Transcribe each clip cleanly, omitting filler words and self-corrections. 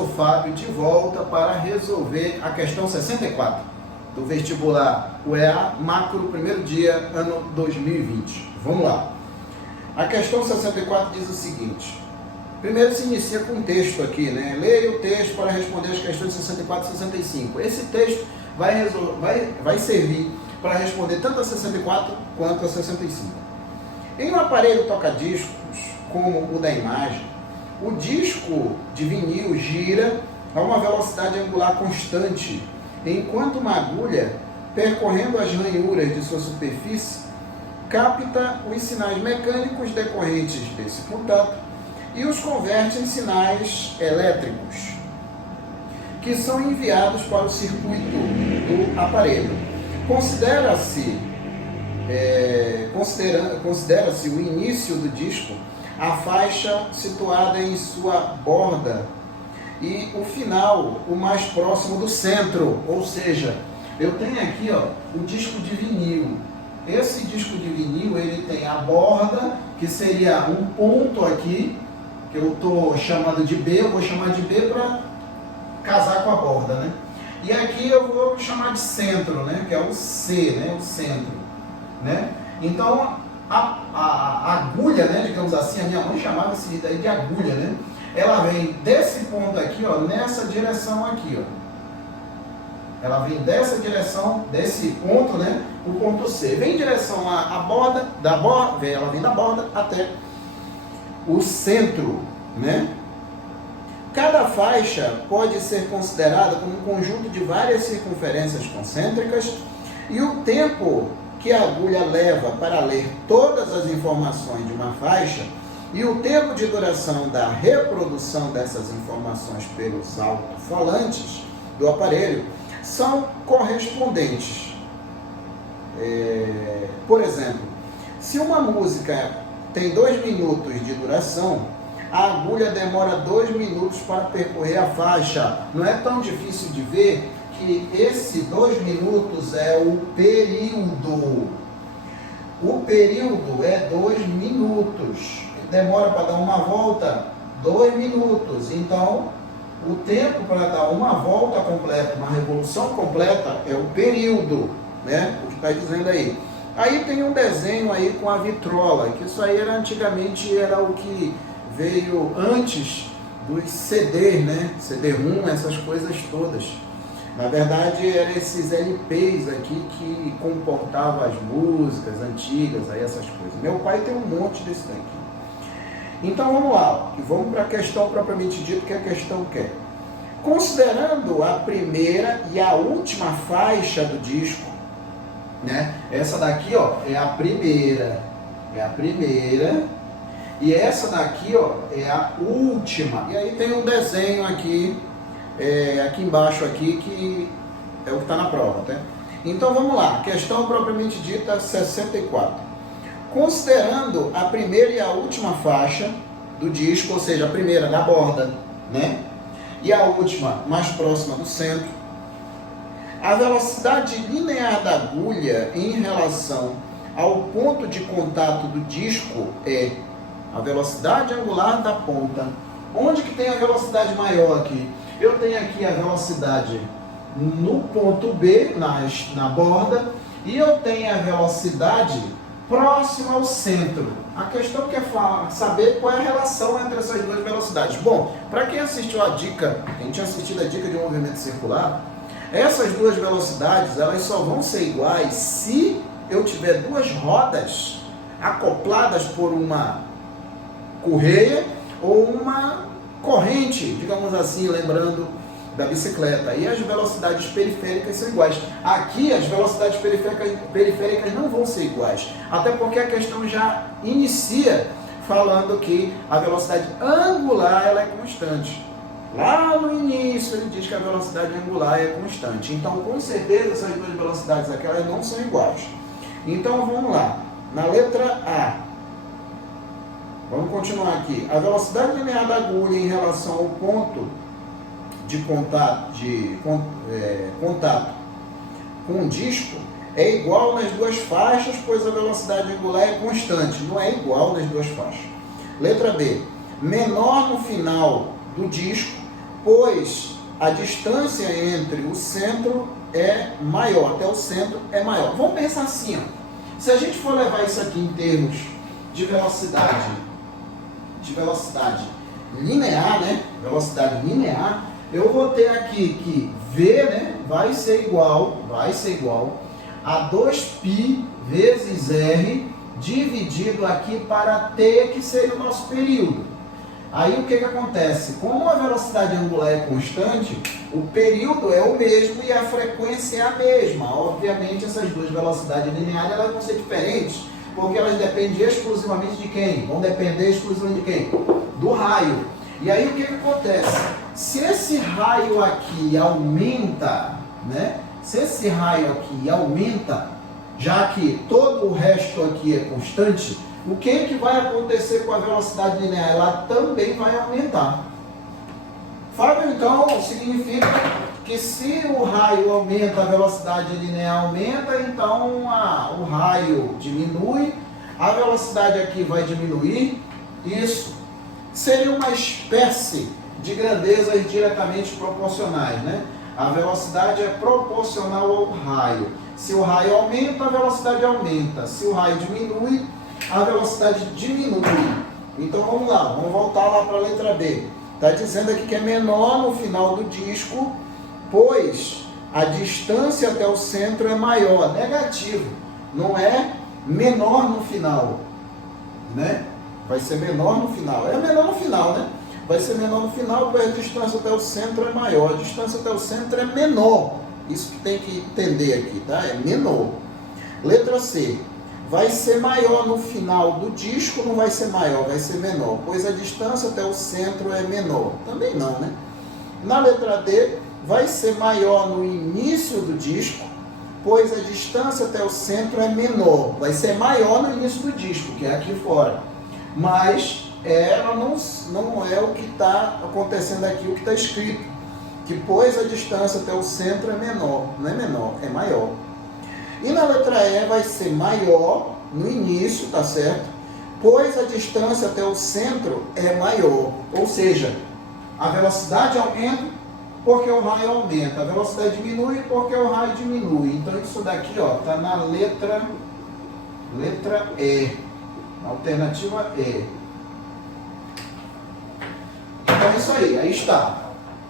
professor Fábio de volta para resolver a questão 64 do vestibular UEA Macro, primeiro dia, ano 2020. Vamos lá. A questão 64 diz o seguinte. Primeiro se inicia com um texto aqui, né? Leia o texto para responder as questões 64 e 65. Esse texto vai servir para responder tanto a 64 quanto a 65. Em um aparelho toca-discos, como o da imagem, o disco de vinil gira a uma velocidade angular constante, enquanto uma agulha, percorrendo as ranhuras de sua superfície, capta os sinais mecânicos decorrentes desse contato e os converte em sinais elétricos, que são enviados para o circuito do aparelho. Considera-se o início do disco a faixa situada em sua borda e o final o mais próximo do centro, ou seja, eu tenho aqui o disco de vinil. Esse disco de vinil ele tem a borda, que seria um ponto aqui, que eu estou chamando de B, eu vou chamar de B para casar com a borda, né? E aqui eu vou chamar de centro, né? Que é o C, né? O centro, né? Então, a agulha, né? Digamos assim, a minha mãe chamava isso daí de agulha, né? Ela vem desse ponto aqui, nessa direção aqui, Ela vem dessa direção, desse ponto, né? O ponto C. Vem em direção à borda, ela vem da borda até o centro, né? Cada faixa pode ser considerada como um conjunto de várias circunferências concêntricas e o tempo que a agulha leva para ler todas as informações de uma faixa e o tempo de duração da reprodução dessas informações pelos alto-falantes do aparelho são correspondentes. Por exemplo, se uma música tem 2 minutos de duração, a agulha demora 2 minutos para percorrer a faixa. Não é tão difícil de ver que esse 2 minutos é o período. O período é 2 minutos. Demora para dar uma volta 2 minutos. Então, o tempo para dar uma volta completa, uma revolução completa, é o período, né? O que está dizendo aí. Aí tem um desenho aí com a vitrola, que isso aí antigamente era o que veio antes dos CDs, né? CD-ROM, essas coisas todas. Na verdade, eram esses LPs aqui que comportavam as músicas antigas, aí essas coisas. Meu pai tem um monte desse daqui. Então vamos lá, vamos para a questão propriamente dita, que a questão quer. Considerando a primeira e a última faixa do disco, né? Essa daqui, é a primeira, e essa daqui, é a última. E aí tem um desenho aqui, aqui embaixo aqui, que é o que está na prova, tá? Então vamos lá, questão propriamente dita 64. Considerando a primeira e a última faixa do disco, ou seja, a primeira na borda, né? E a última mais próxima do centro, a velocidade linear da agulha em relação ao ponto de contato do disco é a velocidade angular da ponta. Onde que tem a velocidade maior aqui? Eu tenho aqui a velocidade no ponto B, na borda, e eu tenho a velocidade próxima ao centro. A questão que é saber qual é a relação entre essas duas velocidades. Bom, para quem assistiu a dica, quem tinha assistido a dica de movimento circular, essas duas velocidades, elas só vão ser iguais se eu tiver duas rodas acopladas por uma correia ou uma corrente, digamos assim, lembrando da bicicleta. E as velocidades periféricas são iguais. Aqui as velocidades periféricas não vão ser iguais, até porque a questão já inicia falando que a velocidade angular ela é constante. Lá no início ele diz que a velocidade angular é constante. Então, com certeza, essas duas velocidades aqui elas não são iguais. Então, vamos lá. Na letra A, vamos continuar aqui. A velocidade linear da agulha em relação ao ponto de contato com o disco é igual nas duas faixas, pois a velocidade angular é constante. Não é igual nas duas faixas. Letra B. Menor no final do disco, pois a distância entre o centro é maior, até o centro é maior. Vamos pensar assim, ó. Se a gente for levar isso aqui em termos de velocidade linear, né? Velocidade linear, eu vou ter aqui que V, né, vai ser igual a 2π vezes R dividido aqui para T, que seria o nosso período. Aí o que acontece? Como a velocidade angular é constante, o período é o mesmo e a frequência é a mesma. Obviamente essas duas velocidades lineares elas vão ser diferentes, porque elas dependem exclusivamente de quem? Vão depender exclusivamente de quem? Do raio. E aí o que acontece? Se esse raio aqui aumenta, né? Se esse raio aqui aumenta, já que todo o resto aqui é constante, o que vai acontecer com a velocidade linear? Ela também vai aumentar. Fábio, então, significa que se o raio aumenta, a velocidade linear aumenta, então o raio diminui, a velocidade aqui vai diminuir. Isso seria uma espécie de grandezas diretamente proporcionais, né? A velocidade é proporcional ao raio. Se o raio aumenta, a velocidade aumenta. Se o raio diminui, a velocidade diminui. Então vamos lá, vamos voltar lá para a letra B. Está dizendo aqui que é menor no final do disco, pois a distância até o centro é maior. Negativo, não é menor no final, né? Vai ser menor no final. É menor no final, né? Vai ser menor no final, porque a distância até o centro é maior. A distância até o centro é menor. Isso que tem que entender aqui, tá? É menor. Letra C. Vai ser maior no final do disco, não vai ser maior, vai ser menor, pois a distância até o centro é menor. Também não, né? Na letra D, vai ser maior no início do disco, pois a distância até o centro é menor. Vai ser maior no início do disco, que é aqui fora. Mas ela não é o que está acontecendo aqui, o que está escrito. Que pois a distância até o centro é menor. Não é menor, é maior. E na letra E vai ser maior no início, tá certo? Pois a distância até o centro é maior. Ou seja, a velocidade aumenta porque o raio aumenta. A velocidade diminui porque o raio diminui. Então isso daqui, ó, tá na letra E. Alternativa E. Então é isso aí está.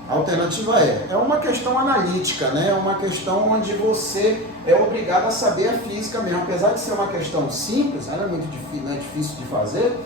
Alternativa é uma questão analítica, né? É uma questão onde você é obrigado a saber a física mesmo. Apesar de ser uma questão simples, ela é muito difícil, não é difícil de fazer,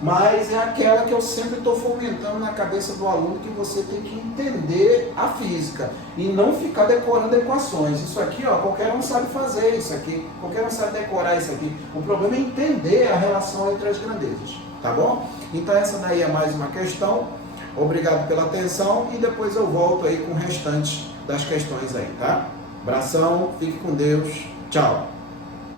mas é aquela que eu sempre estou fomentando na cabeça do aluno, que você tem que entender a física e não ficar decorando equações. Isso aqui, ó, qualquer um sabe fazer isso aqui, qualquer um sabe decorar isso aqui. O problema é entender a relação entre as grandezas, tá bom? Então essa daí é mais uma questão. Obrigado pela atenção e depois eu volto aí com o restante das questões aí, tá? Abração, fique com Deus, tchau!